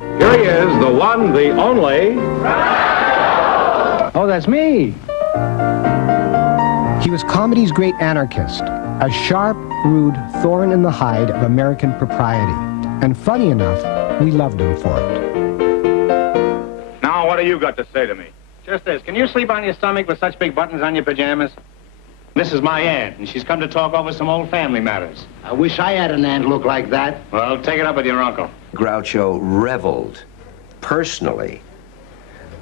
Here he is, the one, the only... Oh, that's me. He was comedy's great anarchist, a sharp, rude thorn in the hide of American propriety. And funny enough, we loved him for it. Now, what do you got to say to me? Just this. Can you sleep on your stomach with such big buttons on your pajamas? This is my aunt, and she's come to talk over some old family matters. I wish I had an aunt look like that. Well, take it up with your uncle. Groucho reveled personally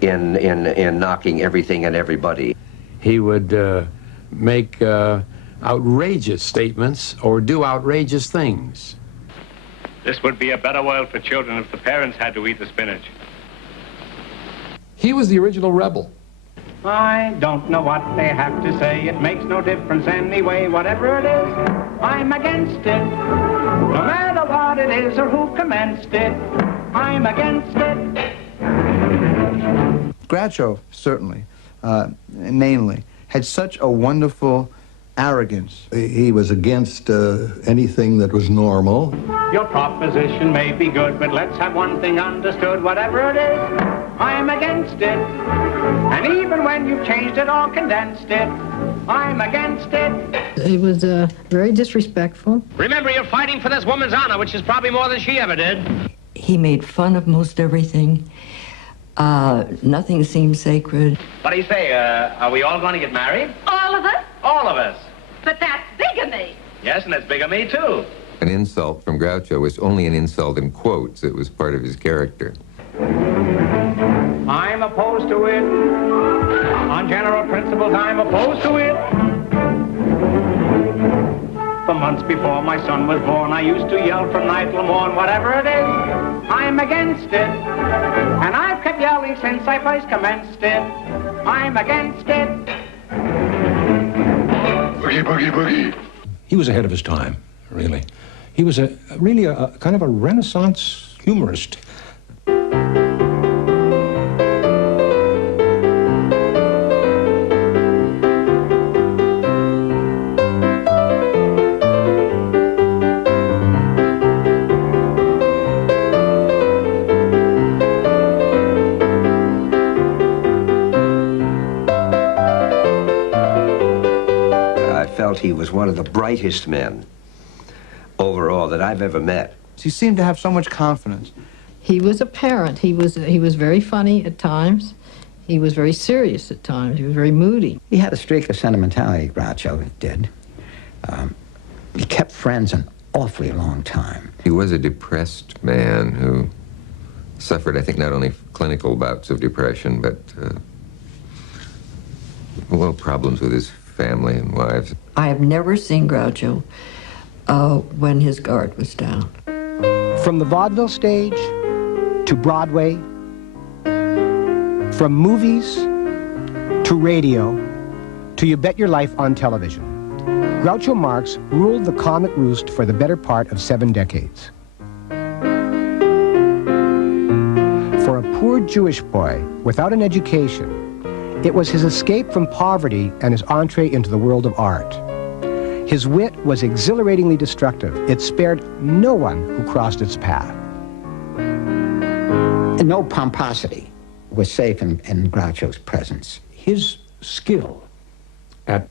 in knocking everything and everybody. He would make outrageous statements or do outrageous things. This would be a better world for children if the parents had to eat the spinach. He was the original rebel. I don't know what they have to say. It makes no difference anyway. Whatever it is, I'm against it. No matter what it is or who commenced it, I'm against it. Groucho, certainly, mainly, had such a wonderful arrogance. He was against anything that was normal. Your proposition may be good, but let's have one thing understood. Whatever it is, I'm against it. And even when you've changed it or condensed it, I'm against it. He was very disrespectful. Remember, you're fighting for this woman's honor, which is probably more than she ever did. He made fun of most everything. Nothing seemed sacred. What do you say? Are we all going to get married? All of us? All of us. But that's bigamy. Yes, and that's bigamy, too. An insult from Groucho was only an insult in quotes. It was part of his character. I'm opposed to it. On general principles, I'm opposed to it. For months before my son was born, I used to yell from night till morn, whatever it is, I'm against it. And I've kept yelling since I first commenced it. I'm against it. Boogie, boogie, boogie. He was ahead of his time, really. He was really a kind of a Renaissance humorist. He was one of the brightest men overall that I've ever met. He seemed to have so much confidence. He was a parent. He was very funny at times. He was very serious at times. He was very moody. He had a streak of sentimentality, Groucho did. He kept friends an awfully long time. He was a depressed man who suffered, I think, not only clinical bouts of depression, but, well, problems with his family and wives. I have never seen Groucho when his guard was down. From the vaudeville stage to Broadway, from movies to radio to You Bet Your Life on television, Groucho Marx ruled the comic roost for the better part of 7 decades. For a poor Jewish boy without an education, it was his escape from poverty and his entree into the world of art. His wit was exhilaratingly destructive. It spared no one who crossed its path. And no pomposity was safe in Groucho's presence. His skill at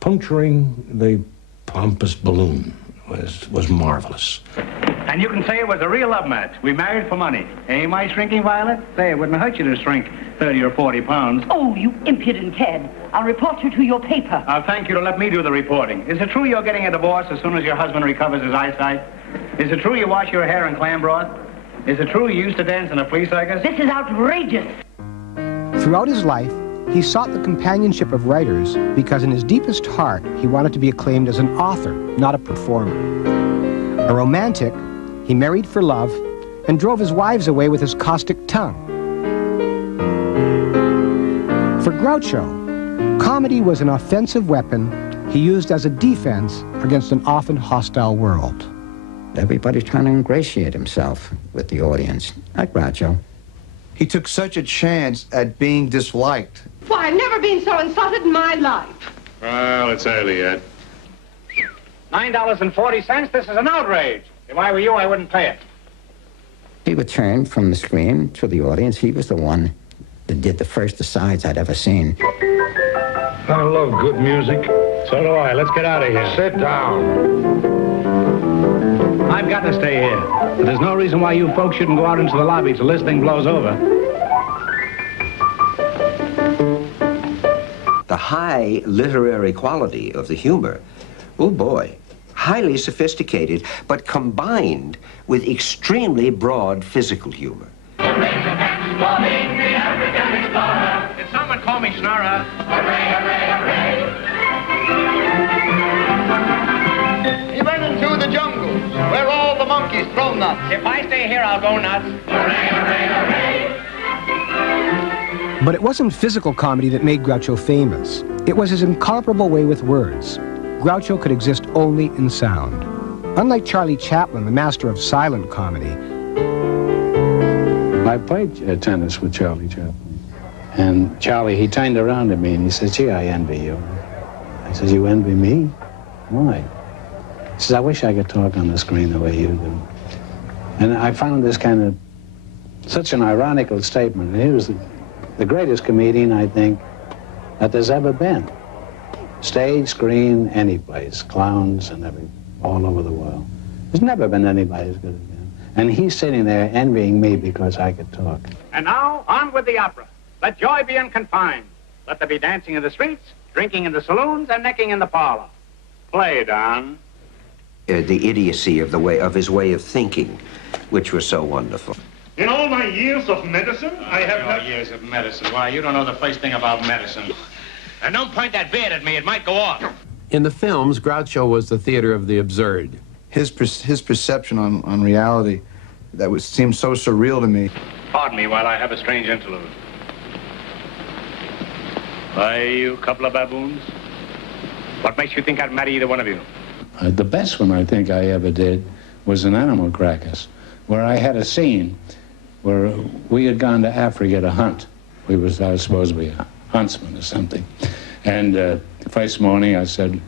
puncturing the pompous balloon was marvelous. And you can say it was a real love match. We married for money. Eh, my shrinking Violet? Say, it wouldn't hurt you to shrink 30 or 40 pounds. Oh, you impudent cad. I'll report you to your paper. I'll thank you to let me do the reporting. Is it true you're getting a divorce as soon as your husband recovers his eyesight? Is it true you wash your hair in clam broth? Is it true you used to dance in a flea circus? This is outrageous. Throughout his life, he sought the companionship of writers because in his deepest heart, he wanted to be acclaimed as an author, not a performer. A romantic, he married for love and drove his wives away with his caustic tongue. For Groucho, comedy was an offensive weapon he used as a defense against an often hostile world. Everybody's trying to ingratiate himself with the audience, like Groucho. He took such a chance at being disliked. Why, I've never been so insulted in my life. Well, it's early yet. $9.40? This is an outrage. If I were you, I wouldn't pay it. He would turn from the screen to the audience. He was the one that did the first asides I'd ever seen. I love good music. So do I. Let's get out of here. Sit down. I've got to stay here. But there's no reason why you folks shouldn't go out into the lobby till this thing blows over. The high literary quality of the humor, oh boy, highly sophisticated, but combined with extremely broad physical humor. Did someone call me Schnorrer? Hooray, hooray, hooray! He went into the jungles where all the monkeys throw nuts. If I stay here, I'll go nuts. Hooray, hooray, hooray! But it wasn't physical comedy that made Groucho famous. It was his incomparable way with words. Groucho could exist only in sound. Unlike Charlie Chaplin, the master of silent comedy. I played tennis with Charlie Chaplin. And Charlie, he turned around to me and he said, "Gee, I envy you." I said, "You envy me? Why?" He says, "I wish I could talk on the screen the way you do." And I found this kind of, such an ironical statement. And he was the greatest comedian, I think, that there's ever been. Stage, screen, any place, clowns and everything, all over the world. There's never been anybody as good as him. And he's sitting there envying me because I could talk. And now, on with the opera. Let joy be unconfined. Let there be dancing in the streets, drinking in the saloons, and necking in the parlor. Play, Don. The idiocy of his way of thinking, which was so wonderful. In all my years of medicine, I have no years of medicine. Why, you don't know the first thing about medicine. And don't point that beard at me. It might go off. In the films, Groucho was the theater of the absurd. His perception on reality, seemed so surreal to me. Pardon me while I have a strange interlude. Why, you couple of baboons? What makes you think I'd marry either one of you? The best one I think I ever did was in Animal Crackers, where I had a scene where we had gone to Africa to hunt. I was supposed to be a huntsman or something. And the first morning I said,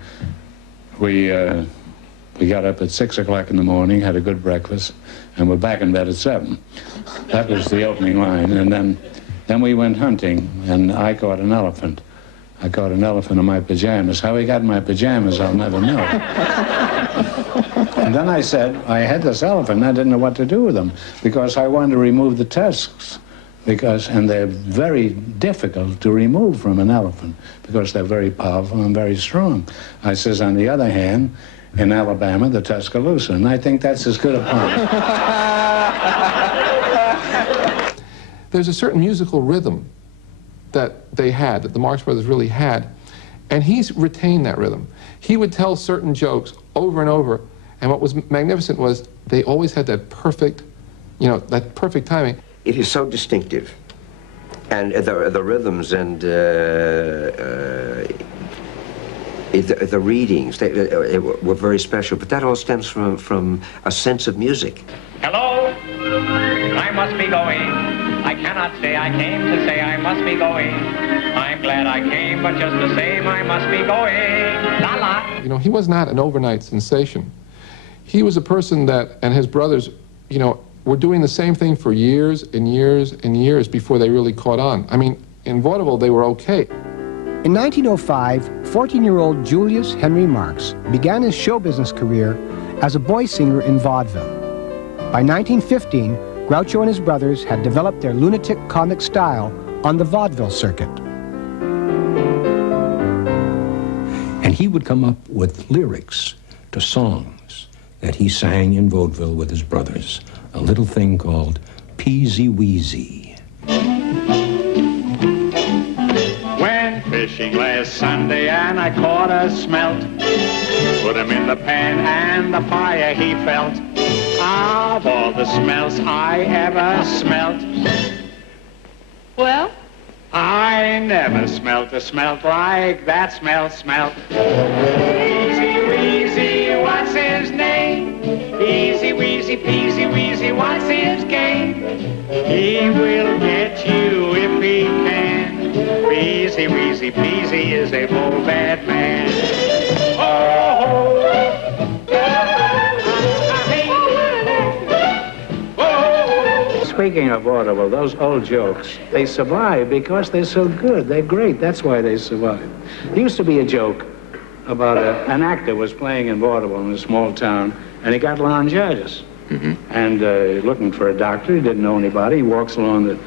we got up at 6 o'clock in the morning, had a good breakfast, and we're back in bed at 7. That was the opening line. And then we went hunting, and I caught an elephant. I caught an elephant in my pajamas. How he got in my pajamas, I'll never know. And then I said, I had this elephant, and I didn't know what to do with him, because I wanted to remove the tusks, and they're very difficult to remove from an elephant, because they're very powerful and very strong. I says, on the other hand, in Alabama, the Tuscaloosa, and I think that's as good a point. There's a certain musical rhythm that they had, that the Marx Brothers really had, and he's retained that rhythm. He would tell certain jokes over and over, and what was magnificent was they always had that perfect, that perfect timing. It is so distinctive, and the rhythms and the readings, they were very special, but that all stems from a sense of music. Hello? I must be going. I cannot stay. I came to say I must be going. I'm glad I came, but just the same, I must be going. La la. He was not an overnight sensation. He was a person that, and his brothers, were doing the same thing for years and years and years before they really caught on. I mean, in vaudeville, they were okay. In 1905, 14-year-old Julius Henry Marx began his show business career as a boy singer in vaudeville. By 1915, Groucho and his brothers had developed their lunatic comic style on the vaudeville circuit. And he would come up with lyrics to songs that he sang in vaudeville with his brothers. A little thing called Peasy Weezy. Went fishing last Sunday and I caught a smelt. Put him in the pan and the fire he felt. Of all the smells I ever smelt. Well? I never smelt a smelt like that smelt. Easy Weezy, what's his name? Easy Weezy, Peasy Weezy, what's his game? He will get you if he can. Peasy Weezy, Peasy is a bull bad man. Oh, speaking of vaudeville, those old jokes, they survive because they're so good. They're great. That's why they survive. There used to be a joke about an actor was playing in vaudeville in a small town, and he got laryngitis. And looking for a doctor, he didn't know anybody. He walks along the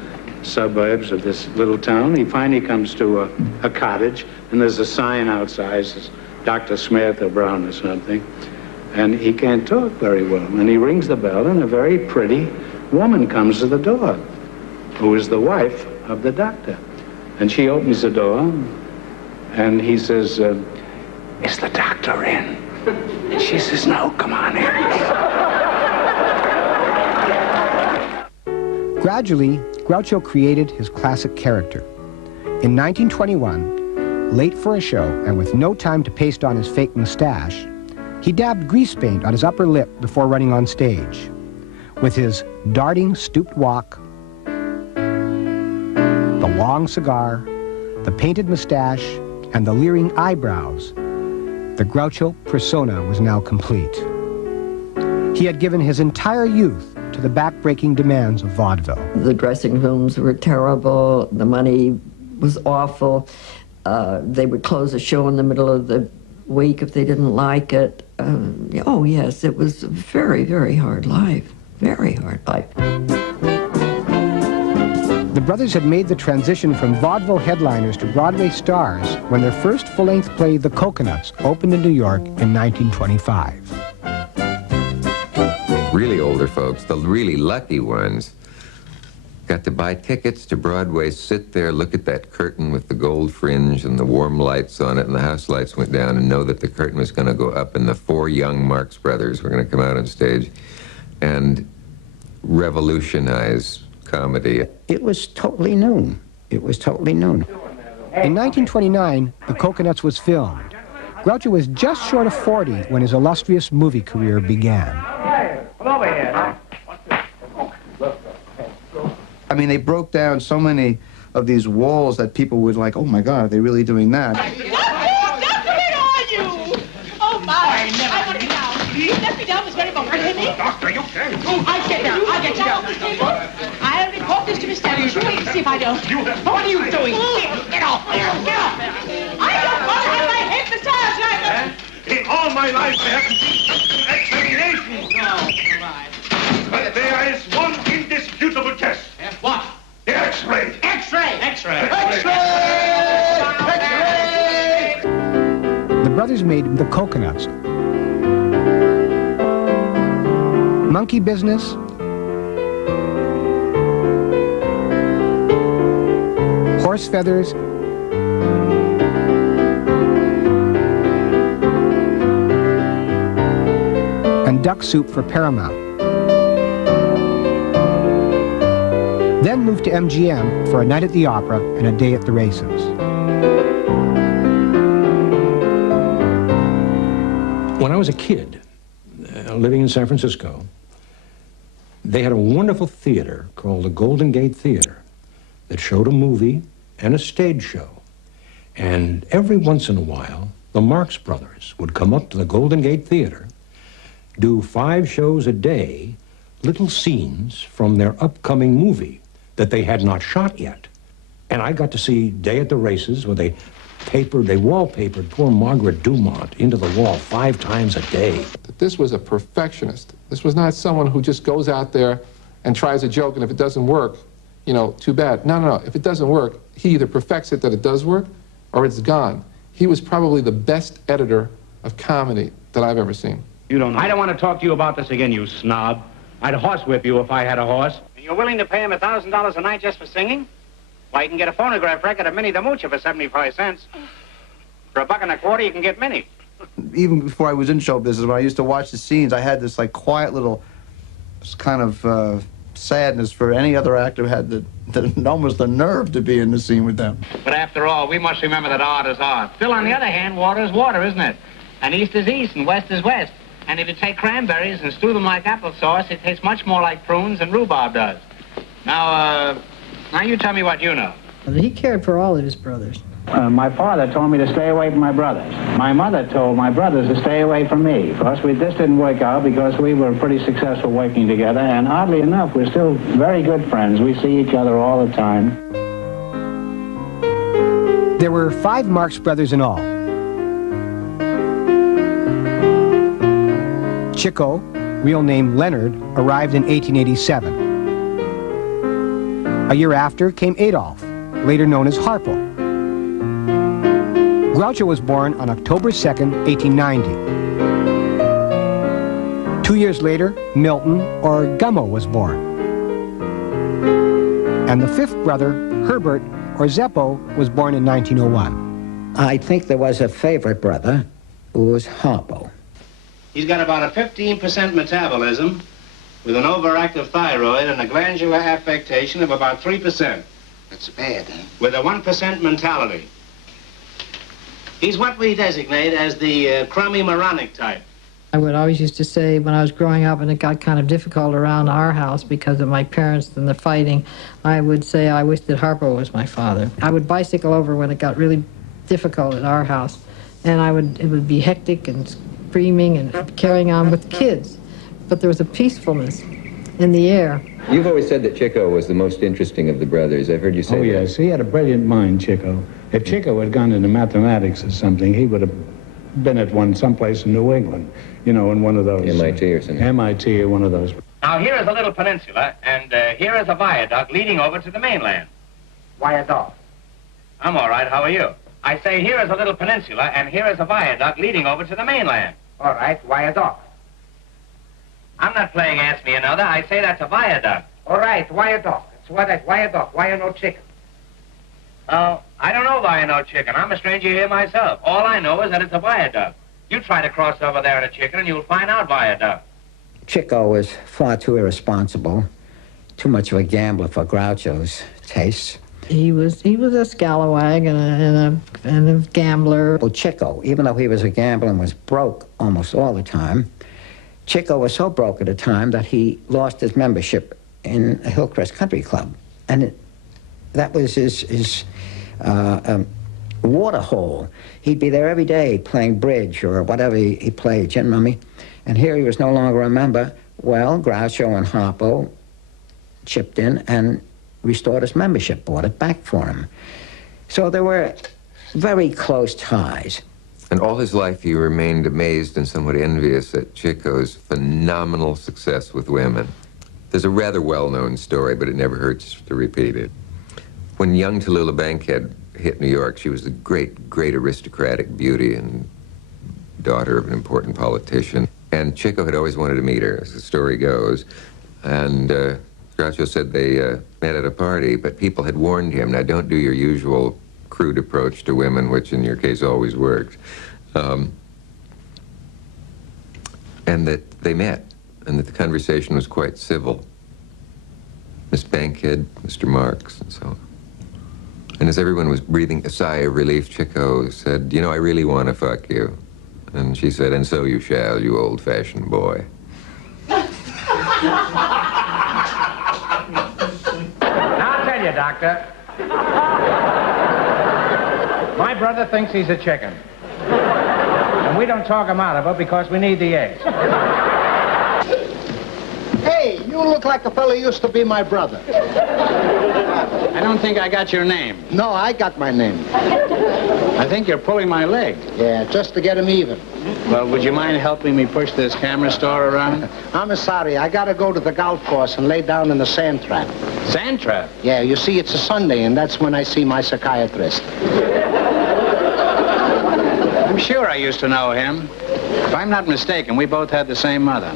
suburbs of this little town. He finally comes to a cottage, and there's a sign outside, says Dr. Smith or Brown or something. And he can't talk very well. And he rings the bell, and a very pretty woman comes to the door, who is the wife of the doctor. And she opens the door, and he says, is the doctor in? And she says, no, come on in. Gradually, Groucho created his classic character. In 1921, late for a show and with no time to paste on his fake mustache, he dabbed grease paint on his upper lip before running on stage. With his darting, stooped walk, the long cigar, the painted mustache, and the leering eyebrows, the Groucho persona was now complete. He had given his entire youth to the back-breaking demands of vaudeville. The dressing rooms were terrible. The money was awful. They would close a show in the middle of the week if they didn't like it. Oh, yes, it was a very, very hard life. Very hard life. The brothers had made the transition from vaudeville headliners to Broadway stars when their first full-length play, The Coconuts, opened in New York in 1925. Really older folks, the really lucky ones, got to buy tickets to Broadway, sit there, look at that curtain with the gold fringe and the warm lights on it, and the house lights went down, and know that the curtain was going to go up and the four young Marx brothers were going to come out on stage and revolutionize comedy. It was totally new. It was totally new. In 1929, The Coconuts was filmed. Groucho was just short of 40 when his illustrious movie career began. Come over here. I mean, they broke down so many of these walls that people would like, oh my God, are they really doing that? Where are you? Oh, my. I want to get down. You left me down this very moment. Hit me? Doctor, you can't. I'll get down. I'll get you down. I'll report this to Miss Standish. You wait and see if I don't. What are you doing? Get off. Get off. I don't want to have my head massaged either. In all my life, I haven't seen examinations. No, right. But there is one indisputable test. What? The X-ray. X-ray. X-ray. X-ray. The brothers made The Coconuts. Monkey Business, Horse Feathers, and Duck Soup for Paramount. Then moved to MGM for A Night at the Opera and A Day at the Races. When I was a kid, living in San Francisco, they had a wonderful theater called the Golden Gate Theater that showed a movie and a stage show. And every once in a while, the Marx Brothers would come up to the Golden Gate Theater, do 5 shows a day, little scenes from their upcoming movie that they had not shot yet. And I got to see Day at the Races, where they wallpapered poor Margaret Dumont into the wall 5 times a day. This was a perfectionist. This was not someone who just goes out there and tries a joke, and if it doesn't work, you know, too bad. No, no, no. If it doesn't work, he either perfects it that it does work, or it's gone. He was probably the best editor of comedy that I've ever seen. You don't know. I don't want to talk to you about this again, you snob. I'd horsewhip you if I had a horse. And you're willing to pay him $1,000 a night just for singing? Why, you can get a phonograph record of Minnie the Moocher for 75 cents. For $1.25, you can get Minnie. Even before I was in show business, when I used to watch the scenes, I had this like quiet little kind of sadness for any other actor who had almost the nerve to be in the scene with them. But after all, we must remember that art is art. Still, on the other hand, water is water, isn't it? And east is east and west is west. And if you take cranberries and stew them like applesauce, it tastes much more like prunes than rhubarb does. Now you tell me what you know. He cared for all of his brothers. My father told me to stay away from my brothers. My mother told my brothers to stay away from me. Of course, this didn't work out because we were pretty successful working together, and oddly enough, we're still very good friends. We see each other all the time. There were 5 Marx brothers in all. Chico, real name Leonard, arrived in 1887. A year after came Adolf, later known as Harpo. Groucho was born on October 2nd, 1890. 2 years later, Milton, or Gummo, was born. And the 5th brother, Herbert, or Zeppo, was born in 1901. I think there was a favorite brother who was Harpo. He's got about a 15% metabolism with an overactive thyroid and a glandular affectation of about 3%. That's bad, huh? With a 1% mentality. He's what we designate as the crummy moronic type. I would always used to say when I was growing up and it got kind of difficult around our house because of my parents and the fighting, I would say I wish that Harpo was my father. I would bicycle over when it got really difficult at our house, and it would be hectic and screaming and carrying on with the kids. But there was a peacefulness in the air. You've always said that Chico was the most interesting of the brothers. I've heard you say that. Oh, yes. He had a brilliant mind, Chico. If Chico had gone into mathematics or something, he would have been at someplace in New England, you know, in one of those. MIT or something. MIT or one of those. Now, here is a little peninsula, and here is a viaduct leading over to the mainland. Viaduct. I'm all right. How are you? I say here is a little peninsula, and here is a viaduct leading over to the mainland. All right, viaduct. I'm not playing Ask Me Another. I say that's a viaduct. All right, viaduct. It's what that viaduct. Why no chicken? Oh, I don't know why I know chicken. I'm a stranger here myself. All I know is that it's a viaduct. You try to cross over there in a chicken and you'll find out viaduct. Chico was far too irresponsible, too much of a gambler for Groucho's tastes. He was a scalawag and a gambler. Well, Chico, even though he was a gambler and was broke almost all the time, Chico was so broke at a time that he lost his membership in a Hillcrest Country Club. And that was his water hole. He'd be there every day playing bridge or whatever he played, you know me? And here he was no longer a member. Well, Groucho and Harpo chipped in and restored his membership, bought it back for him. So there were very close ties. And all his life he remained amazed and somewhat envious at Chico's phenomenal success with women. There's a rather well-known story, but it never hurts to repeat it. When young Tallulah Bankhead hit New York, she was a great aristocratic beauty and daughter of an important politician. And Chico had always wanted to meet her, as the story goes. And Groucho said they met at a party, but people had warned him, now don't do your usual crude approach to women, which in your case always works. And that they met, and that the conversation was quite civil. Miss Bankhead, Mr. Marx, and so on. And as everyone was breathing a sigh of relief, Chico said, you know, I really want to fuck you. And she said, and so you shall, you old-fashioned boy. Now, I'll tell you, Doctor. My brother thinks he's a chicken. And we don't talk him out of it because we need the eggs. Hey, you look like a fellow who used to be my brother. I don't think I got your name. No, I got my name. I think you're pulling my leg. Yeah, just to get him even. Well, would you mind helping me push this camera store around? I'm sorry. I gotta go to the golf course and lay down in the sand trap. Sand trap? Yeah, you see, it's a Sunday, and that's when I see my psychiatrist. I'm sure I used to know him. If I'm not mistaken, we both had the same mother.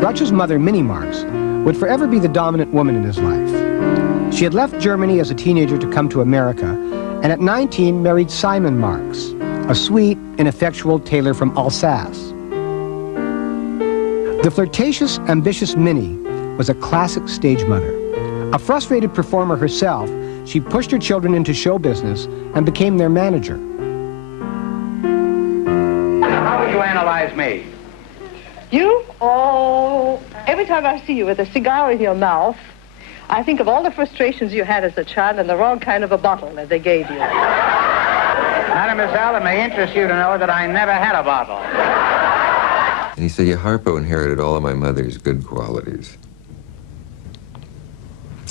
Groucho's mother, Minnie Marx, would forever be the dominant woman in his life. She had left Germany as a teenager to come to America, and at 19 married Simon Marx, a sweet, ineffectual tailor from Alsace. The flirtatious, ambitious Minnie was a classic stage mother. A frustrated performer herself, she pushed her children into show business and became their manager. How would you analyze me? You? Oh, every time I see you with a cigar in your mouth, I think of all the frustrations you had as a child and the wrong kind of a bottle that they gave you. Madam Isabel, it may interest you to know that I never had a bottle. And he said, yeah, Harpo inherited all of my mother's good qualities.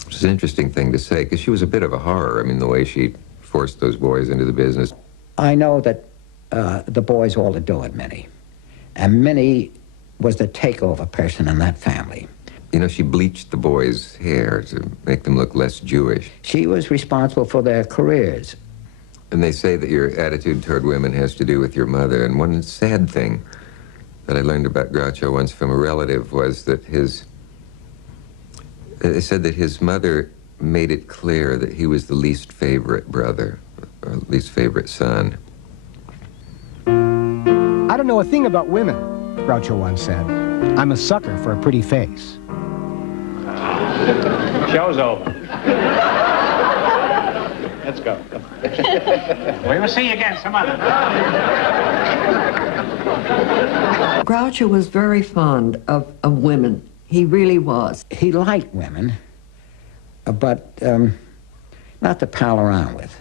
Which is an interesting thing to say, because she was a bit of a horror. I mean, the way she forced those boys into the business. I know that the boys all adored Minnie. And Minnie was the takeover person in that family. You know, she bleached the boys' hair to make them look less Jewish. She was responsible for their careers. And they say that your attitude toward women has to do with your mother. And one sad thing that I learned about Groucho once from a relative was that they said that his mother made it clear that he was the least favorite brother, or least favorite son. I don't know a thing about women, Groucho once said. I'm a sucker for a pretty face. Show's over. Let's go. Come on. We will see you again some other time. Groucho was very fond of women. He really was. He liked women, but not to pal around with.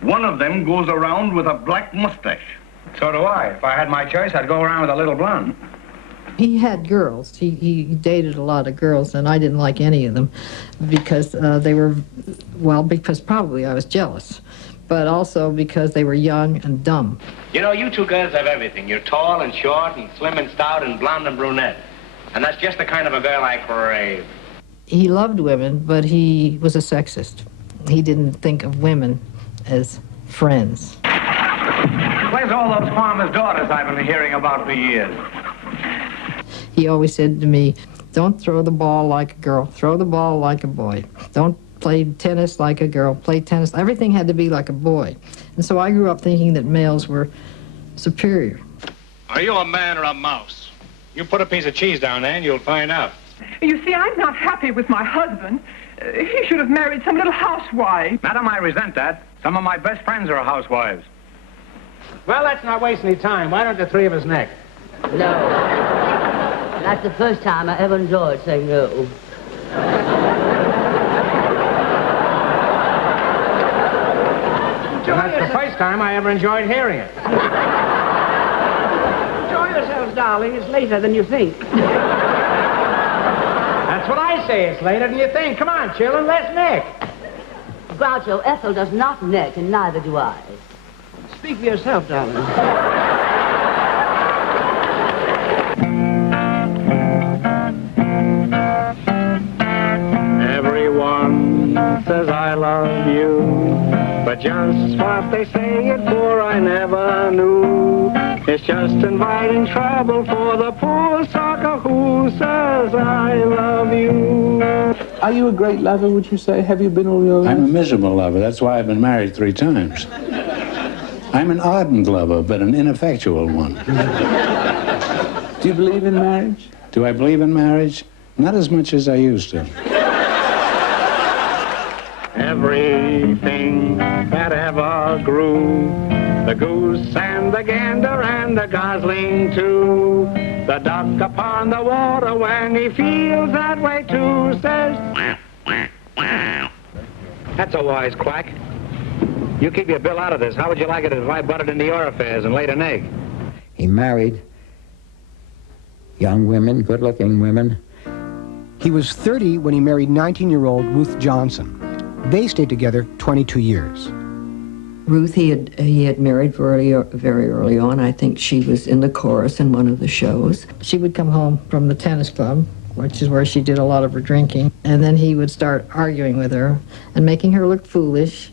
One of them goes around with a black mustache. So do I. If I had my choice, I'd go around with a little blonde. He had girls. He dated a lot of girls, and I didn't like any of them because they were, well, because probably I was jealous, but also because they were young and dumb. You know, you two girls have everything. You're tall and short and slim and stout and blonde and brunette. And that's just the kind of a girl I crave. He loved women, but he was a sexist. He didn't think of women as friends. Where's all those farmers' daughters I've been hearing about for years? He always said to me, don't throw the ball like a girl, throw the ball like a boy. Don't play tennis like a girl, play tennis. Everything had to be like a boy. And so I grew up thinking that males were superior. Are you a man or a mouse? You put a piece of cheese down there and you'll find out. You see, I'm not happy with my husband. He should have married some little housewife. Madam, I resent that. Some of my best friends are housewives. Well, let's not waste any time. Why don't the three of us neck? No. That's the first time I ever enjoyed saying no. And that's the first time I ever enjoyed hearing it. Enjoy yourselves, darling. It's later than you think. That's what I say. It's later than you think. Come on, children, let's neck. Groucho, Ethel does not neck, and neither do I. Speak for yourself, darling. Everyone says I love you, but just what they say it for I never knew. It's just inviting trouble for the poor sucker who says I love you. Are you a great lover, would you say? Have you been all your life? I'm a miserable lover. That's why I've been married 3 times. I'm an ardent lover, but an ineffectual one. Do you believe in marriage? Do I believe in marriage? Not as much as I used to. Everything that ever grew, the goose and the gander and the gosling too, the duck upon the water when he feels that way too says, that's a wise quack. You keep your bill out of this. How would you like it if I butted into your affairs and laid an egg? He married young women, good-looking women. He was 30 when he married 19-year-old Ruth Johnson. They stayed together 22 years. Ruth, he had married very early on. I think she was in the chorus in one of the shows. She would come home from the tennis club, which is where she did a lot of her drinking, and then he would start arguing with her and making her look foolish.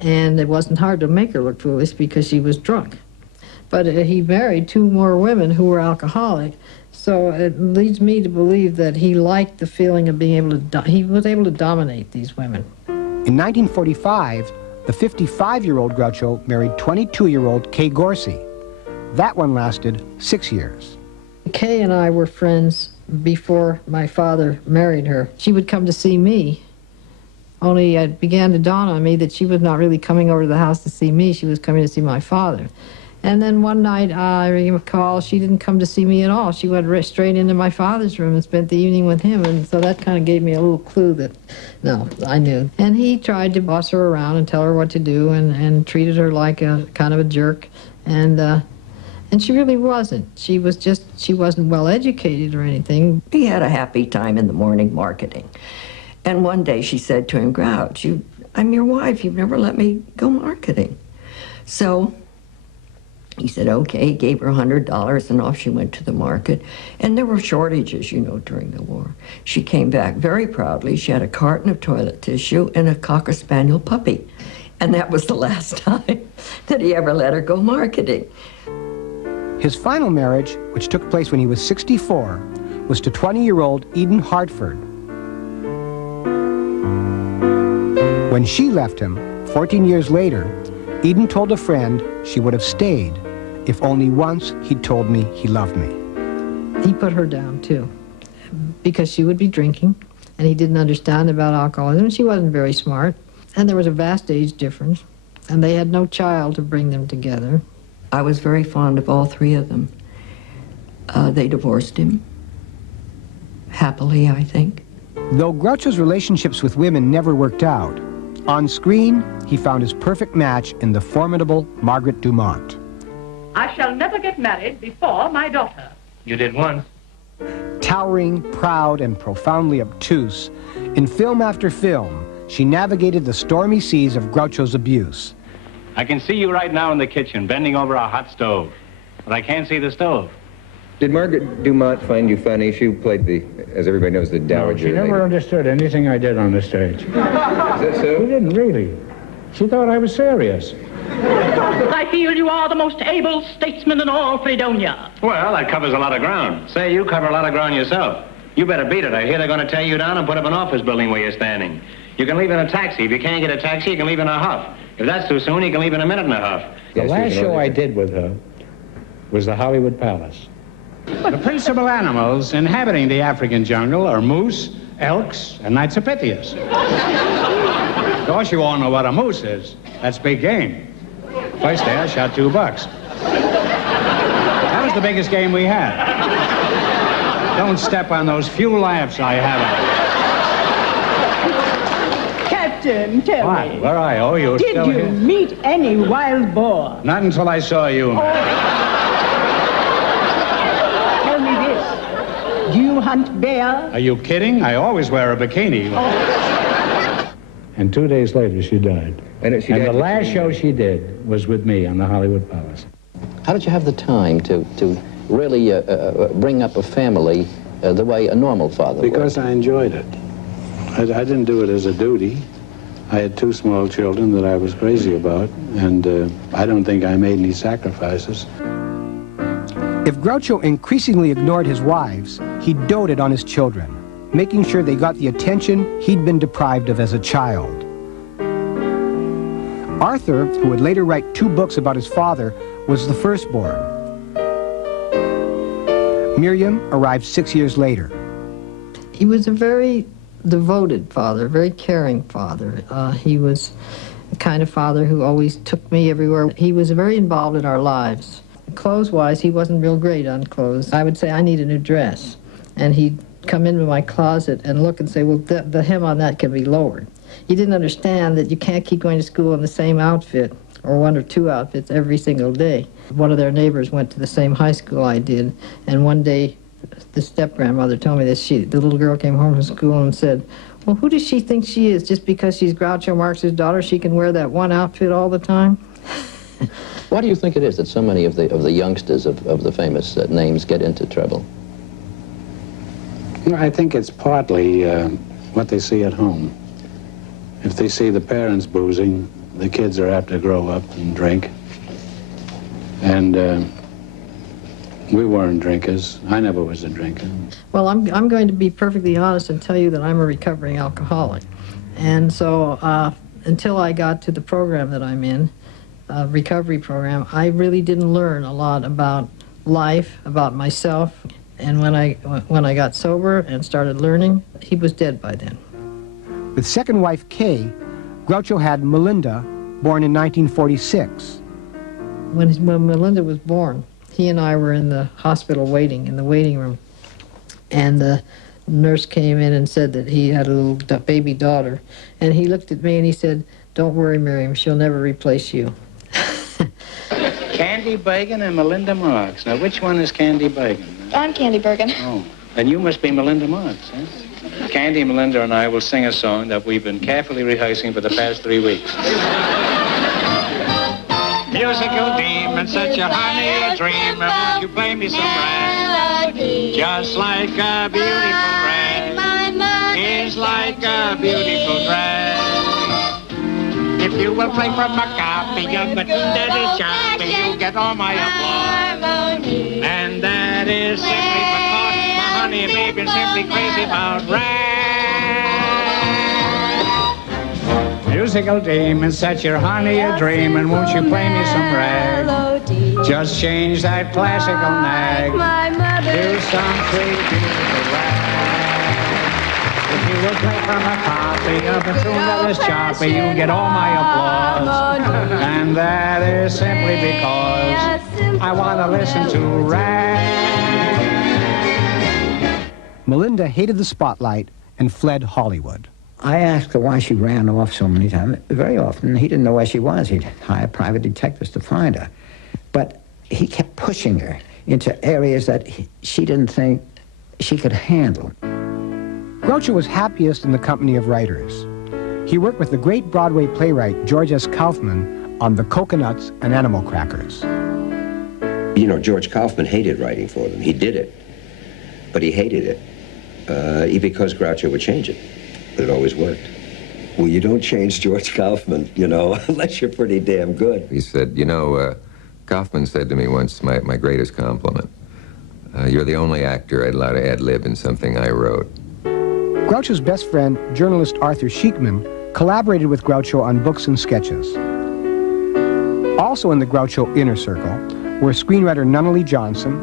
And it wasn't hard to make her look foolish because she was drunk. But he married 2 more women who were alcoholic, so it leads me to believe that he liked the feeling of being able to, he was able to dominate these women. In 1945, the 55-year-old Groucho married 22-year-old Kay Gorsey. That one lasted 6 years. Kay and I were friends before my father married her. She would come to see me. Only it began to dawn on me that she was not really coming over to the house to see me. She was coming to see my father. And then one night, I recall, she didn't come to see me at all. She went straight into my father's room and spent the evening with him, and so that kind of gave me a little clue that, no, I knew. And he tried to boss her around and tell her what to do, and treated her like a kind of a jerk, and she really wasn't. She wasn't well educated or anything. He had a happy time in the morning marketing. And one day she said to him, "Grouch, I'm your wife. You've never let me go marketing." So he said, okay. He gave her $100, and off she went to the market. And there were shortages, you know, during the war. She came back very proudly. She had a carton of toilet tissue and a Cocker Spaniel puppy. And that was the last time that he ever let her go marketing. His final marriage, which took place when he was 64, was to 20-year-old Eden Hartford. When she left him, 14 years later, Eden told a friend she would have stayed if only once he'd told me he loved me. He put her down, too, because she would be drinking, and he didn't understand about alcoholism. She wasn't very smart, and there was a vast age difference, and they had no child to bring them together. I was very fond of all three of them. They divorced him, happily, I think. Though Groucho's relationships with women never worked out, on screen, he found his perfect match in the formidable Margaret Dumont. I shall never get married before my daughter. You did once. Towering, proud, and profoundly obtuse, in film after film, she navigated the stormy seas of Groucho's abuse. I can see you right now in the kitchen, bending over a hot stove. But I can't see the stove. Did Margaret Dumont find you funny? She played the, as everybody knows, the dowager. She never understood anything I did on the stage. Is that so? She didn't really. She thought I was serious. I feel you are the most able statesman in all Fredonia. Well, that covers a lot of ground. Say, you cover a lot of ground yourself. You better beat it. I hear they're going to tear you down and put up an office building where you're standing. You can leave in a taxi. If you can't get a taxi, you can leave in a huff. If that's too soon, you can leave in a minute and a half. The last show I did with her was the Hollywood Palace. The principal animals inhabiting the African jungle are moose, elks, and Nitsipithias. Of course, you all know what a moose is. That's big game. First day, I shot $2. That was the biggest game we had. Don't step on those few laughs I have. Captain, tell me. Where are you? Oh, you're Did still you here? meet any wild boar? Not until I saw you. Tell me this. Do you hunt bear? Are you kidding? I always wear a bikini. And 2 days later, she died. And the last show she did was with me on the Hollywood Palace. How did you have the time to really bring up a family the way a normal father would? Because I enjoyed it. I didn't do it as a duty. I had 2 small children that I was crazy about, and I don't think I made any sacrifices. If Groucho increasingly ignored his wives, he doted on his children, making sure they got the attention he'd been deprived of as a child. Arthur, who would later write 2 books about his father, was the firstborn. Miriam arrived 6 years later. He was a very devoted father, very caring father. He was the kind of father who always took me everywhere. He was very involved in our lives. Clothes-wise, he wasn't real great on clothes. I would say, I need a new dress. And he'd come into my closet and look and say, well, the hem on that can be lowered. He didn't understand that you can't keep going to school in the same outfit or 1 or 2 outfits every single day. One of their neighbors went to the same high school I did, and one day the step-grandmother told me that the little girl came home from school and said, well, who does she think she is? Just because she's Groucho Marx's daughter, she can wear that one outfit all the time? Why do you think it is that so many of the youngsters of the famous names get into trouble? You know, I think it's partly what they see at home. If they see the parents boozing, the kids are apt to grow up and drink. And we weren't drinkers. I never was a drinker. Well, I'm going to be perfectly honest and tell you that I'm a recovering alcoholic. And so until I got to the program that I'm in, recovery program, I really didn't learn a lot about life, about myself. And when I got sober and started learning, he was dead by then. With second wife Kay, Groucho had Melinda, born in 1946. When Melinda was born, he and I were in the hospital waiting, in the waiting room. And the nurse came in and said that he had a little baby daughter. And he looked at me and he said, "Don't worry, Miriam, she'll never replace you." Candy Bergen and Melinda Marx. Now, which one is Candy Bergen? I'm Candy Bergen. Oh, then you must be Melinda Marx, eh? Candy, Melinda, and I will sing a song that we've been carefully rehearsing for the past 3 weeks. Musical demon, such a honey dream, won't you play me some rag? Just like a beautiful rag is like a beautiful drag. If you will play from a copy of the tune that is choppy, you'll get all my applause. And that is simply because my honey baby's simply crazy about rag. Musical demon, set your honey a dream, and won't you play me some rag? Just change that classical nag to some sweet beautiful rag. If you will play from a copy of a tune that is choppy, you'll get all my applause. And that is simply because I want to listen to rag. Melinda hated the spotlight and fled Hollywood. I asked her why she ran off so many times. Very often, he didn't know where she was. He'd hire private detectives to find her. But he kept pushing her into areas that she didn't think she could handle. Groucho was happiest in the company of writers. He worked with the great Broadway playwright George S. Kaufman on The Coconuts and Animal Crackers. You know, George Kaufman hated writing for them. He did it, but he hated it because Groucho would change it. But it always worked. Well, you don't change George Kaufman, you know, unless you're pretty damn good. He said, you know, Kaufman said to me once, my greatest compliment, you're the only actor I'd allow to ad-lib in something I wrote. Groucho's best friend, journalist Arthur Sheikman, collaborated with Groucho on books and sketches. Also in the Groucho inner circle were screenwriter Nunnally Johnson,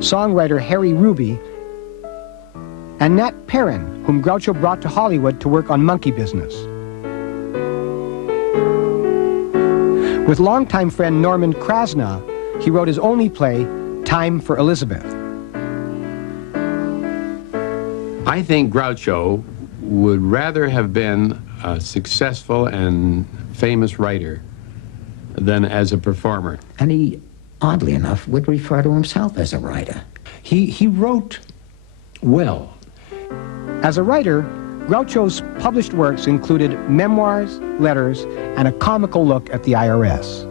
songwriter Harry Ruby, and Nat Perrin, whom Groucho brought to Hollywood to work on Monkey Business. With longtime friend Norman Krasna, he wrote his only play, Time for Elizabeth. I think Groucho would rather have been a successful and famous writer than as a performer. And he, oddly enough, would refer to himself as a writer. He wrote well. As a writer, Groucho's published works included memoirs, letters, and a comical look at the IRS.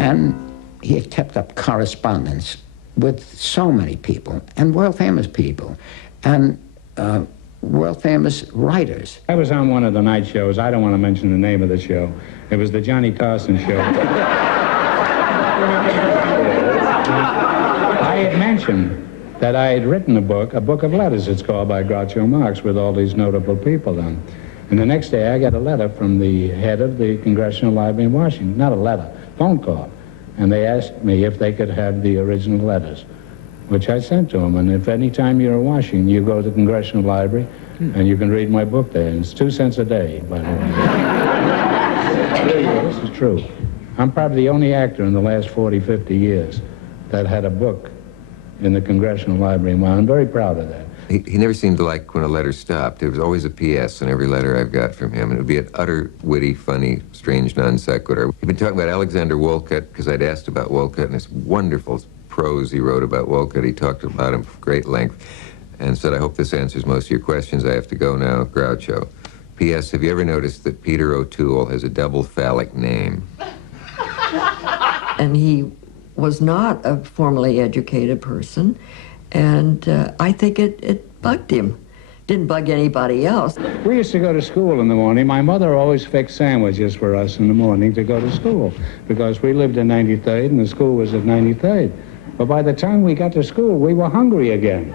And he had kept up correspondence with so many people, and world-famous people, and world-famous writers. I was on one of the night shows. I don't want to mention the name of the show. It was the Johnny Carson show. I had mentioned that I had written a book of letters, it's called, by Groucho Marx, with all these notable people on. And the next day I got a letter from the head of the Congressional Library in Washington. Not a letter, phone call. And they asked me if they could have the original letters, which I sent to them. And if any time you're in Washington, you go to the Congressional Library and you can read my book there. And it's 2 cents a day, by the way. This is true. I'm probably the only actor in the last 40, 50 years that had a book in the Congressional Library. Well, I'm very proud of that. He never seemed to like when a letter stopped. There was always a P.S. in every letter I've got from him, and it would be an utter, witty, funny, strange non sequitur. We've been talking about Alexander Wolcott, because I'd asked about Wolcott, and this wonderful prose he wrote about Wolcott. He talked about him for great length, and said, I hope this answers most of your questions. I have to go now, Groucho. P.S. Have you ever noticed that Peter O'Toole has a double phallic name? And he was not a formally educated person, and I think it bugged him. Didn't bug anybody else. We used to go to school in the morning. My mother always fixed sandwiches for us in the morning to go to school, because we lived in 93rd and the school was at 93rd. But by the time we got to school, we were hungry again.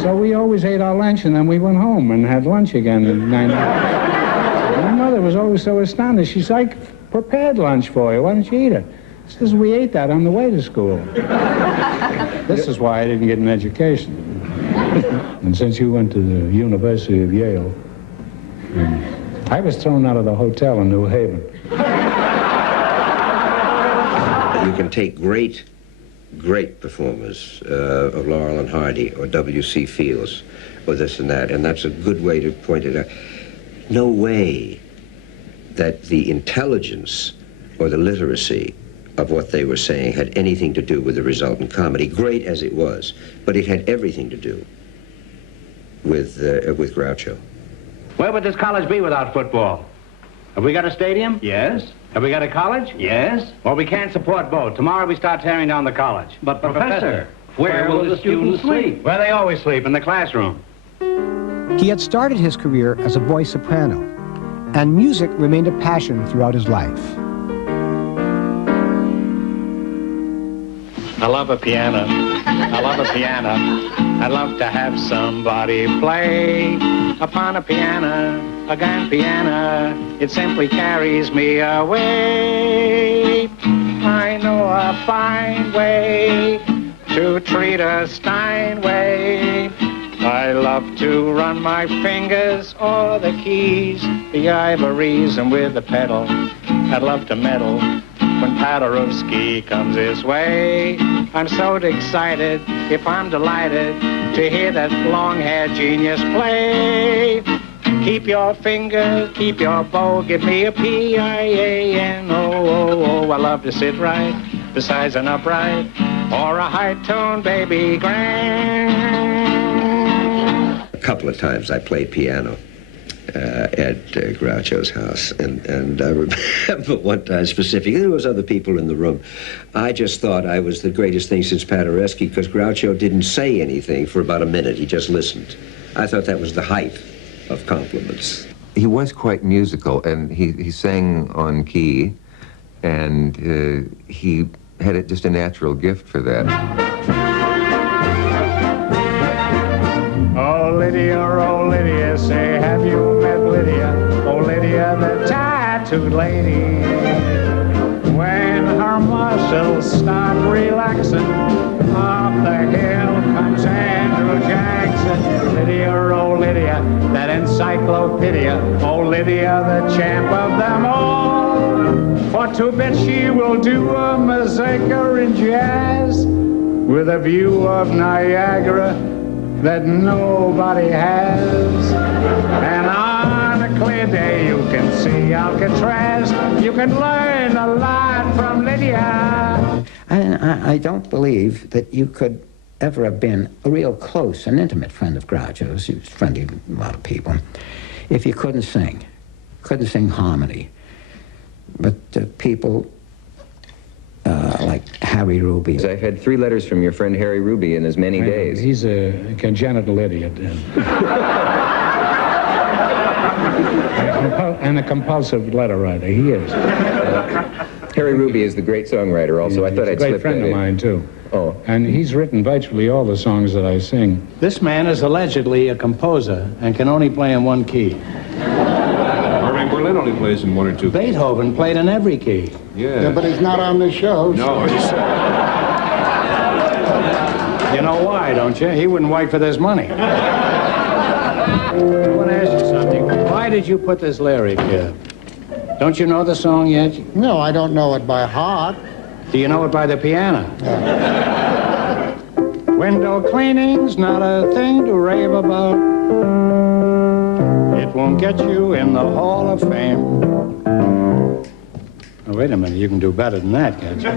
So we always ate our lunch and then we went home and had lunch again in 93rd. My mother was always so astonished. She said, I prepared lunch for you. Why don't you eat it? She says, we ate that on the way to school. This is why I didn't get an education. And since you went to the University of Yale, I was thrown out of the hotel in New Haven. You can take great performers of Laurel and Hardy or W.C. Fields or this and that's a good way to point it out. No way that the intelligence or the literacy of what they were saying had anything to do with the resultant comedy, great as it was, but it had everything to do with Groucho. Where would this college be without football? Have we got a stadium? Yes. Have we got a college? Yes. Well, we can't support both. Tomorrow we start tearing down the college. But, Professor, where will the students sleep? Where they always sleep, in the classroom. He had started his career as a boy soprano, and music remained a passion throughout his life. I love a piano. I love a piano. I love to have somebody play upon a piano, a grand piano. It simply carries me away. I know a fine way to treat a Steinway. I love to run my fingers o'er the keys, the ivories, and with the pedal, I'd love to meddle when Paderewski comes his way. I'm so excited, if I'm delighted, to hear that long-haired genius play. Keep your finger, keep your bow, give me a P-I-A-N-O-O-O. I love to sit right beside an upright or a high-tone baby grand. A couple of times I played piano at Groucho's house, and I remember one time specifically, there was other people in the room. I just thought I was the greatest thing since Paderewski because Groucho didn't say anything for about a minute. He just listened. I thought that was the height of compliments. He was quite musical, and he sang on key, and he had just a natural gift for that. Oh, Lydia, say, have you met Lydia? Oh, Lydia, the tattooed lady. When her muscles start relaxing, up the hill comes Andrew Jackson. Lydia, oh, Lydia, that encyclopedia. Oh, Lydia, the champ of them all. For 2 bits she will do a mazurka in jazz with a view of Niagara that nobody has. And on a clear day you can see Alcatraz. You can learn a lot from Lydia. I don't believe that you could ever have been a real close and intimate friend of Groucho's. He was friendly with a lot of people. If you couldn't sing harmony. But people like Harry Ruby. I've had 3 letters from your friend Harry Ruby in as many days. He's a congenital idiot. And a compulsive letter writer. He is. Harry Ruby is the great songwriter also. I thought I'd slip that in. He's a great friend of mine, too. Oh. And he's written virtually all the songs that I sing. This man is allegedly a composer and can only play in 1 key. Berlin only plays in 1 or 2. Beethoven played in every key. Yeah, but he's not on the show. No, You know why, don't you? He wouldn't wait for this money. I want to ask you something. Why did you put this lyric here? Don't you know the song yet? No, I don't know it by heart. Do you know it by the piano? Window cleaning's not a thing to rave about. It won't get you in the Hall of Fame. Oh, wait a minute, you can do better than that, can't you?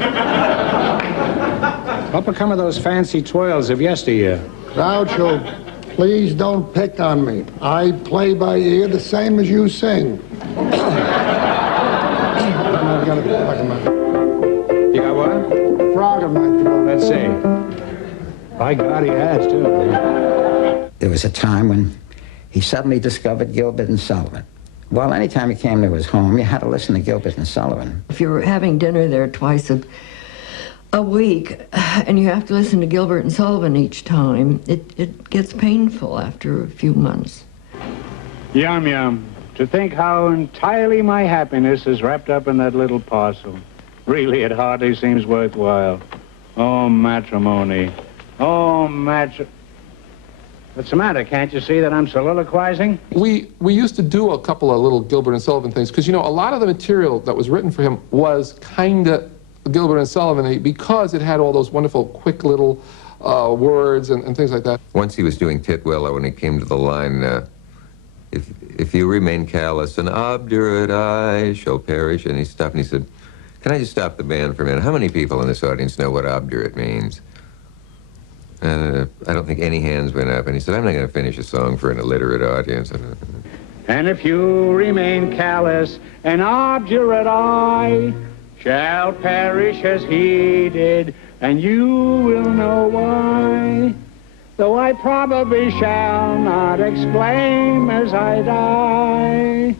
What become of those fancy twirls of yesteryear? Groucho, please don't pick on me. I play by ear the same as you sing. I've got a frog in my throat. You got what? Frog in my throat. Let's see. By God, he has, too. There was a time when he suddenly discovered Gilbert and Sullivan. Well, anytime he came to his home, you had to listen to Gilbert and Sullivan. If you're having dinner there twice a week and you have to listen to Gilbert and Sullivan each time, it gets painful after a few months. Yum, yum. To think how entirely my happiness is wrapped up in that little parcel. Really, it hardly seems worthwhile. Oh, matrimony. Oh, What's the matter? Can't you see that I'm soliloquizing? We used to do a couple of little Gilbert and Sullivan things, because, you know, a lot of the material that was written for him was kind of Gilbert and Sullivan-y because it had all those wonderful, quick little words and things like that. Once he was doing Titwillow when he came to the line, if you remain callous and obdurate, I shall perish. And he stopped and he said, can I just stop the band for a minute? How many people in this audience know what obdurate means? And I don't think any hands went up. And he said, I'm not going to finish a song for an illiterate audience. And if you remain callous and obdurate, I shall perish as he did, and you will know why. Though I probably shall not exclaim as I die.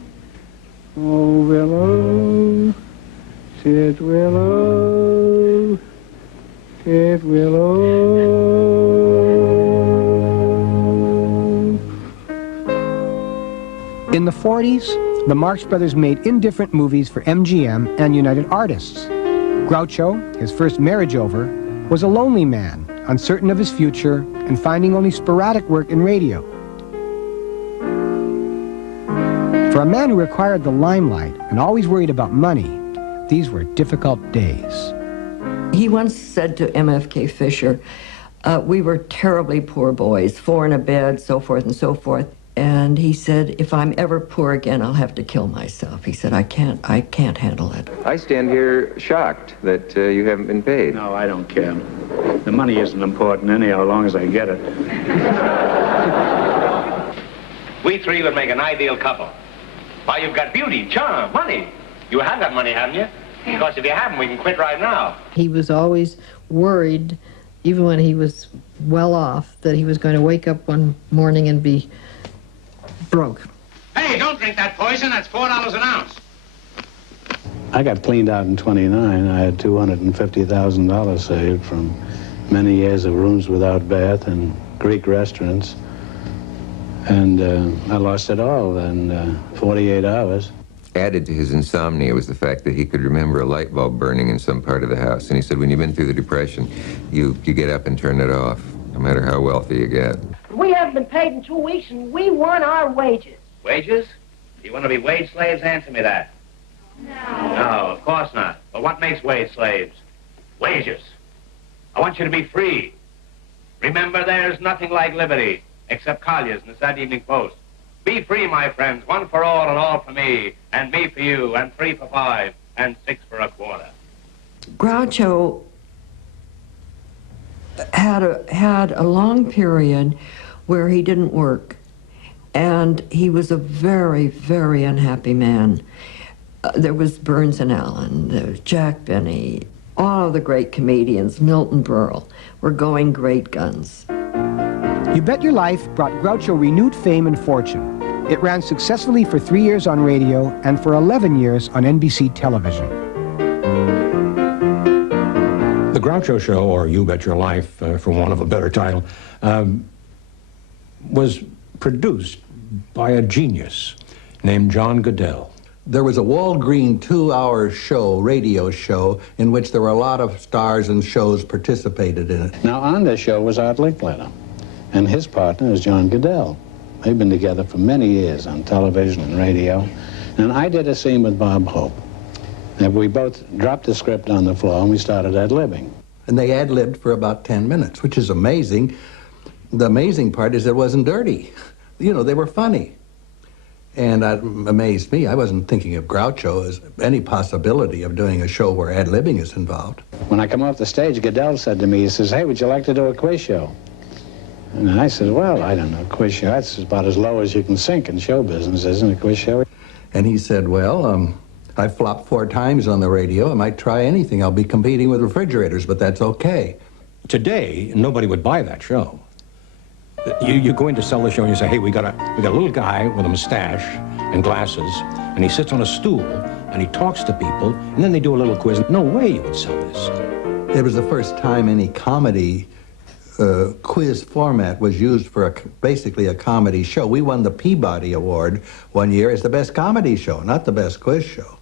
Oh, willow, Titwillow, Titwillow. In the 40s, the Marx Brothers made indifferent movies for MGM and United Artists. Groucho, his first marriage over, was a lonely man, uncertain of his future and finding only sporadic work in radio. For a man who required the limelight and always worried about money, these were difficult days. He once said to MFK Fisher, we were terribly poor boys, 4 in a bed, so forth and so forth. And he said, if I'm ever poor again, I'll have to kill myself. He said, I can't handle it. I stand here shocked that you haven't been paid. No, I don't care. The money isn't important anyhow, as long as I get it. We three would make an ideal couple. Why, you've got beauty, charm, money. You have got money, haven't you? Because if you haven't, we can quit right now. He was always worried, even when he was well off, that he was going to wake up one morning and be broke. Hey, don't drink that poison. That's $4 an ounce. I got cleaned out in '29. I had $250,000 saved from many years of rooms without bath and Greek restaurants. And I lost it all in 48 hours. Added to his insomnia was the fact that he could remember a light bulb burning in some part of the house. And he said, when you've been through the Depression, you get up and turn it off, no matter how wealthy you get. We haven't been paid in 2 weeks, and we want our wages. Wages? You want to be wage slaves? Answer me that. No, of course not. But what makes wage slaves? Wages. I want you to be free. Remember, there's nothing like liberty, except Collier's in the Saturday Evening Post. Be free, my friends, one for all and all for me, and me for you, and 3 for 5, and 6 for a quarter. Groucho had a long period where he didn't work, and he was a very, very unhappy man. There was Burns and Allen, there was Jack Benny, all of the great comedians, Milton Berle, were going great guns. You Bet Your Life brought Groucho renewed fame and fortune. It ran successfully for 3 years on radio and for 11 years on NBC television. The Groucho Show, or You Bet Your Life, for want of a better title, was produced by a genius named John Goodell. There was a Walgreen 2-hour show, radio show, in which there were a lot of stars and shows participated in it. Now, on the show was Art Linkletter, and his partner is John Goodell. They've been together for many years on television and radio. And I did a scene with Bob Hope. And we both dropped the script on the floor and we started ad-libbing. And they ad-libbed for about 10 minutes, which is amazing. The amazing part is it wasn't dirty. You know, they were funny. And that amazed me. I wasn't thinking of Groucho as any possibility of doing a show where ad-libbing is involved. When I come off the stage, Goodell said to me, he says, hey, would you like to do a quiz show? And I said, well, I don't know, quiz show, that's about as low as you can sink in show business, isn't it, a quiz show? And he said, well, I flopped 4 times on the radio. I might try anything. I'll be competing with refrigerators, but that's okay. Today, nobody would buy that show. You go in to sell the show and you say, hey, we got a little guy with a mustache and glasses, and he sits on a stool, and he talks to people, and then they do a little quiz. No way you would sell this. It was the first time any comedy quiz format was used for basically a comedy show. We won the Peabody Award one year as the best comedy show, not the best quiz show.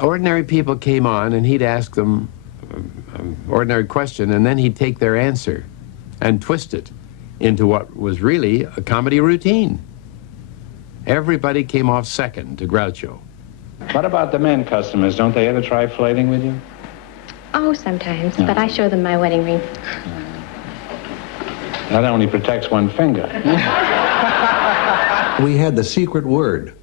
Ordinary people came on, and he'd ask them an ordinary question, and then he'd take their answer and twist it into what was really a comedy routine. Everybody came off second to Groucho. What about the men customers? Don't they ever try flirting with you? Oh, sometimes, but I show them my wedding ring. That only protects one finger. We had the secret word.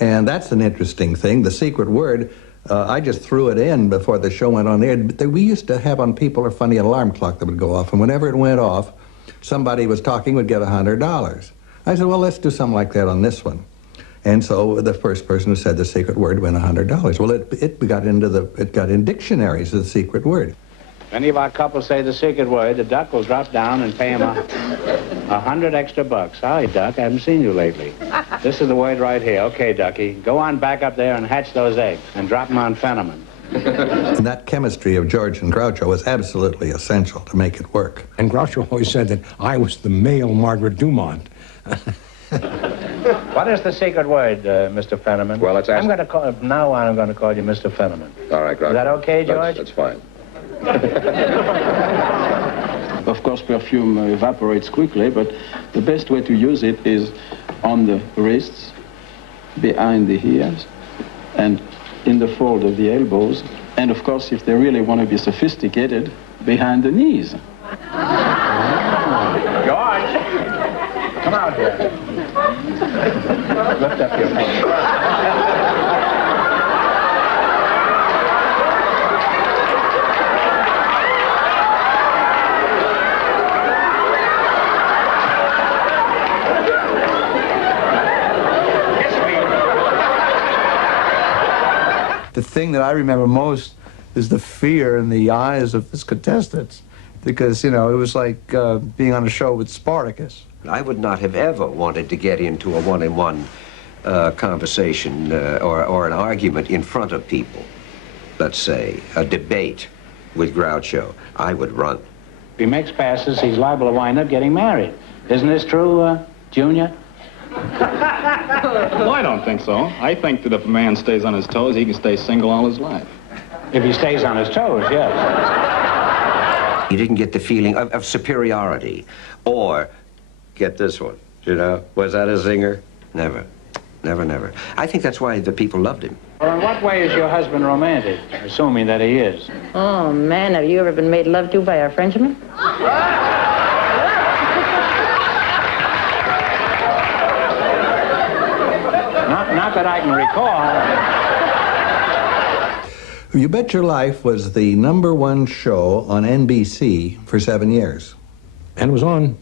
And that's an interesting thing, the secret word. I just threw it in before the show went on air. We used to have on People Are Funny an alarm clock that would go off, and whenever it went off, somebody was talking would get $100. I said, well, let's do something like that on this one. And so the first person who said the secret word went $100. Well, it got in dictionaries, the secret word. If any of our couples say the secret word, the duck will drop down and pay him $100 extra bucks. Sorry, Duck, I haven't seen you lately. This is the word right here. Okay, Ducky, go on back up there and hatch those eggs and drop them on Fenneman. And that chemistry of George and Groucho was absolutely essential to make it work. And Groucho always said that I was the male Margaret Dumont. What is the secret word, Mr. Fenneman? Well, it's I'm going to call, from now on, I'm going to call you Mr. Fenneman. All right, Groucho. Is that okay, George? That's fine. Of course, perfume evaporates quickly, but the best way to use it is on the wrists, behind the ears, and in the fold of the elbows, and of course, if they really want to be sophisticated, behind the knees. George, come out here. Lift up your hand. The thing that I remember most is the fear in the eyes of his contestants, because, you know, it was like being on a show with Spartacus. I would not have ever wanted to get into a one-on-one conversation or an argument in front of people. Let's say, a debate with Groucho. I would run. If he makes passes, he's liable to wind up getting married. Isn't this true, Junior? Well, I don't think so. I think that if a man stays on his toes, he can stay single all his life. If he stays on his toes, yes. You didn't get the feeling of superiority. Or, get this one, you know, was that a zinger? Never. Never, never. I think that's why the people loved him. Well, in what way is your husband romantic, assuming that he is? Oh, man, have you ever been made love to by a Frenchman? Not that I can recall. You Bet Your Life was the #1 show on NBC for 7 years. And it was on,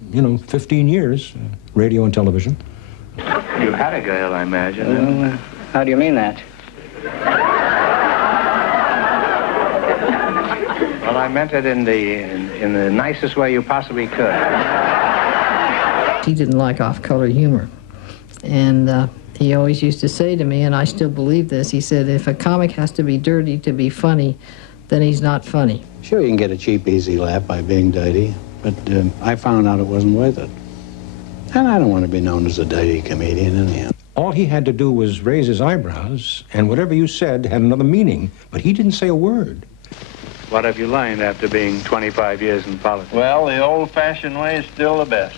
15 years, radio and television. You had a girl, I imagine. Well, how do you mean that? Well, I meant it in the nicest way you possibly could. He didn't like off-color humor. And he always used to say to me, and I still believe this, he said, if a comic has to be dirty to be funny, then he's not funny. Sure, you can get a cheap, easy laugh by being dirty, but I found out it wasn't worth it. And I don't want to be known as a dirty comedian anyhow. All he had to do was raise his eyebrows, and whatever you said had another meaning, but he didn't say a word. What have you learned after being 25 years in politics? Well, the old-fashioned way is still the best.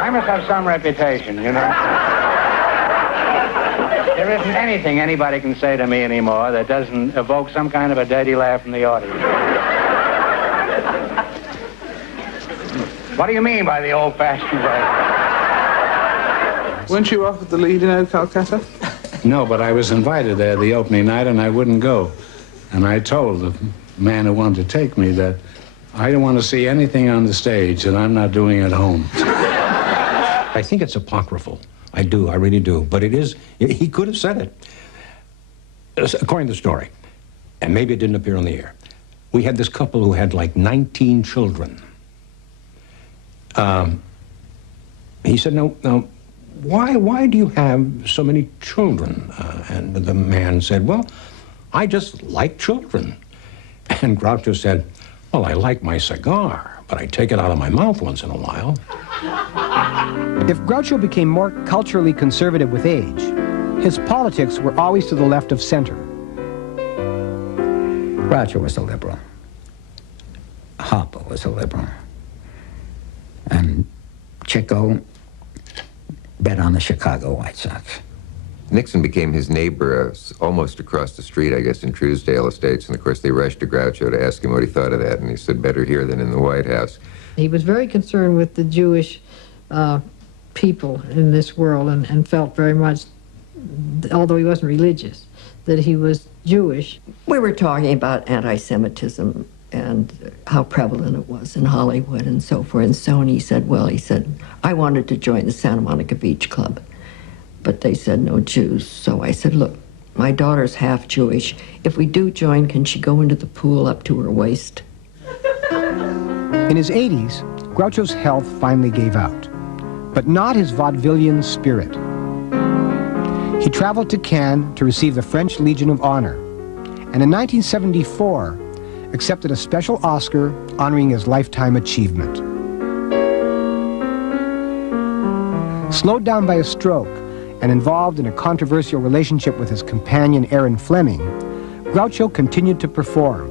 I must have some reputation, you know. There isn't anything anybody can say to me anymore that doesn't evoke some kind of a dirty laugh from the audience. What do you mean by the old-fashioned way? Weren't you offered the lead in Calcutta? No, but I was invited there the opening night, and I wouldn't go. And I told the man who wanted to take me that I don't want to see anything on the stage that I'm not doing at home. I think it's apocryphal. I do, I really do. But it is, he could have said it. According to the story, and maybe it didn't appear on the air, we had this couple who had like 19 children. He said, no, why do you have so many children? And the man said, well, I just like children. And Groucho said, well, I like my cigar, but I take it out of my mouth once in a while. If Groucho became more culturally conservative with age, his politics were always to the left of center. Groucho was a liberal. Harpo was a liberal. And Chico bet on the Chicago White Sox. Nixon became his neighbor almost across the street, I guess, in Truesdale Estates. And, of course, they rushed to Groucho to ask him what he thought of that. And he said, better here than in the White House. He was very concerned with the Jewish people in this world and felt very much, although he wasn't religious, that he was Jewish. We were talking about anti-Semitism and how prevalent it was in Hollywood and so forth. And so he said, well, he said, I wanted to join the Santa Monica Beach Club, but they said no Jews. So I said, look, my daughter's half Jewish. If we do join, can she go into the pool up to her waist? In his 80s, Groucho's health finally gave out, but not his vaudevillian spirit. He traveled to Cannes to receive the French Legion of Honor, and in 1974, accepted a special Oscar honoring his lifetime achievement. Slowed down by a stroke and involved in a controversial relationship with his companion Aaron Fleming, Groucho continued to perform.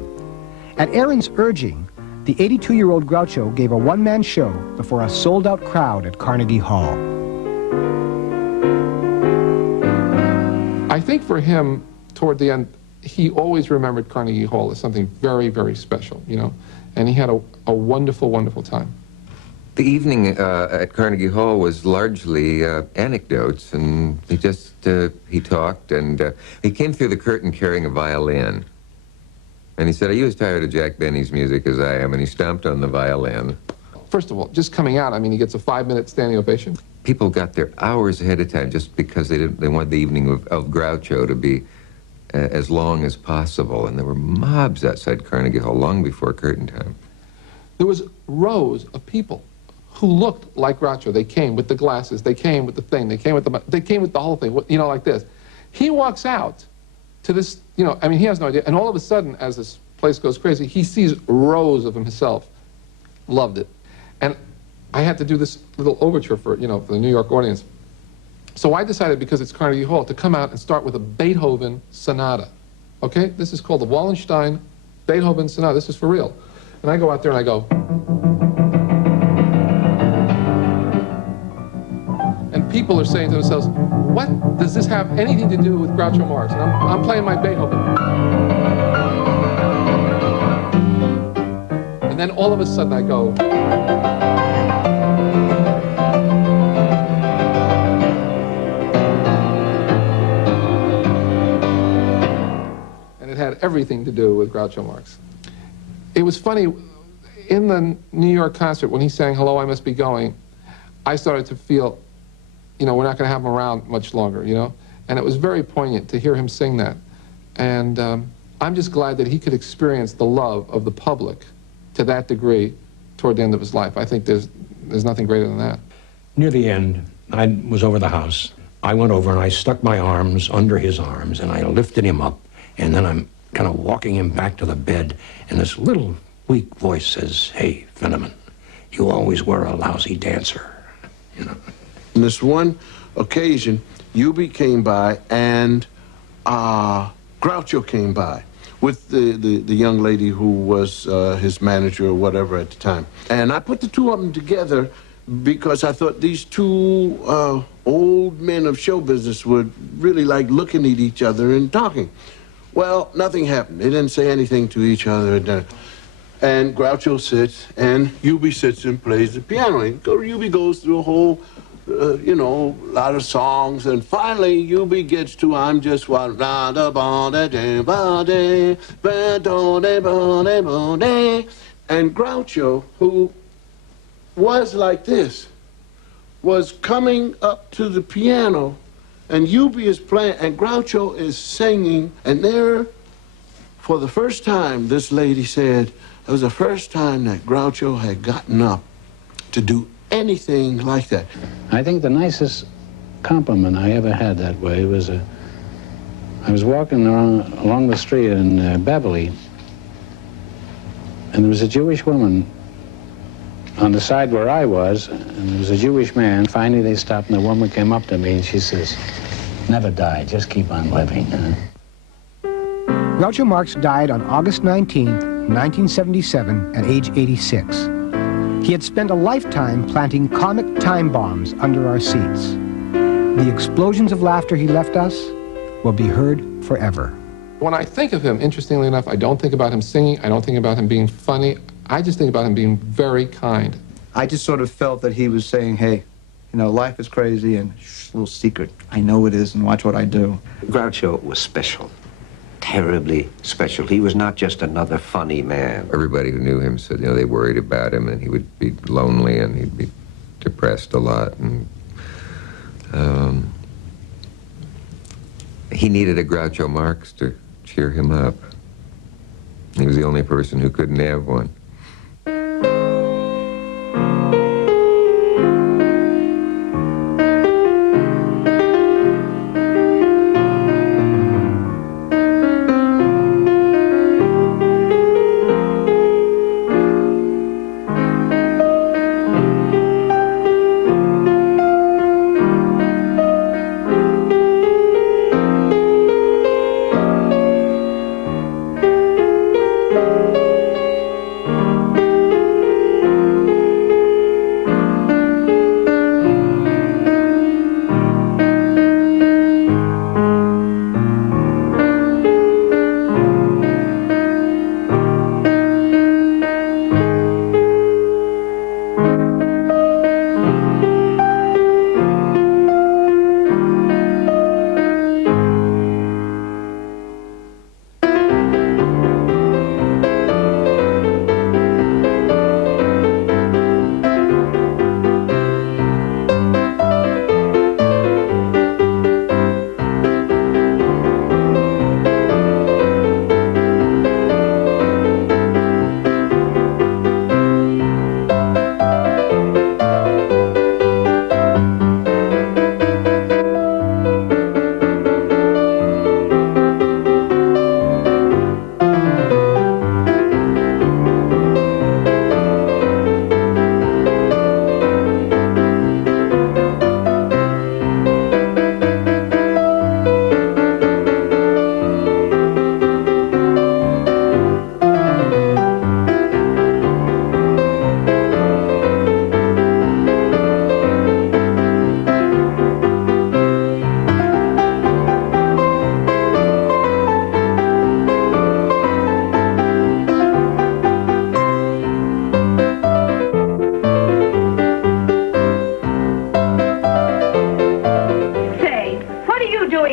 At Aaron's urging, the 82-year-old Groucho gave a one-man show before a sold-out crowd at Carnegie Hall. I think for him, toward the end, he always remembered Carnegie Hall as something very, very special, you know, and he had a wonderful, wonderful time. The evening at Carnegie Hall was largely anecdotes, and he talked, and he came through the curtain carrying a violin. And he said, are you as tired of Jack Benny's music as I am? And he stomped on the violin. First of all, just coming out, I mean, he gets a 5-minute standing ovation. People got there hours ahead of time just because they wanted the evening of Groucho to be as long as possible. And there were mobs outside Carnegie Hall long before curtain time. There was rows of people who looked like Groucho. They came with the glasses, they came with the thing, they came with the whole thing, you know, like this. He walks out to this, you know, I mean, he has no idea. And all of a sudden, as this place goes crazy, he sees rows of himself. Loved it. And I had to do this little overture for, you know, for the New York audience. So I decided, because it's Carnegie Hall, to come out and start with a Beethoven sonata. Okay? This is called the Wallenstein Beethoven sonata. This is for real. And I go out there and I go. And people are saying to themselves, what does this have anything to do with Groucho Marx? And I'm playing my Beethoven. And then all of a sudden I go. And it had everything to do with Groucho Marx. It was funny, in the New York concert, when he sang Hello, I Must Be Going, I started to feel, you know, we're not going to have him around much longer, you know? And it was very poignant to hear him sing that. And I'm just glad that he could experience the love of the public to that degree toward the end of his life. I think there's nothing greater than that. Near the end, I was over the house. I went over and I stuck my arms under his arms and I lifted him up. And then I'm kind of walking him back to the bed, and this little weak voice says, hey, Fenneman, you always were a lousy dancer, you know. On this one occasion, Eubie came by and Groucho came by with the young lady who was his manager or whatever at the time. And I put the two of them together because I thought these two old men of show business would really like looking at each other and talking. Well, nothing happened. They didn't say anything to each other. And Groucho sits, and Eubie sits and plays the piano. And Eubie goes through a whole, you know, lot of songs. And finally, Eubie gets to I'm Just What... And Groucho, who was like this, was coming up to the piano, and Eubie is playing, and Groucho is singing, and there, for the first time, this lady said, it was the first time that Groucho had gotten up to do anything like that. I think the nicest compliment I ever had that way was I was walking along the street in Beverly, and there was a Jewish woman on the side where I was, and there was a Jewish man. Finally, they stopped, and the woman came up to me, and she says, never die, just keep on living. Huh? Groucho Marx died on August 19, 1977, at age 86. He had spent a lifetime planting comic time bombs under our seats. The explosions of laughter he left us will be heard forever. When I think of him, interestingly enough, I don't think about him singing, I don't think about him being funny, I just think about him being very kind. I just sort of felt that he was saying, hey, you know, life is crazy and shh, little secret. I know it is, and watch what I do. Groucho was special. Terribly special. He was not just another funny man. Everybody who knew him said, you know, they worried about him and he would be lonely and he'd be depressed a lot. And he needed a Groucho Marx to cheer him up. He was the only person who couldn't have one.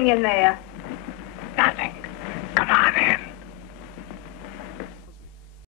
In there.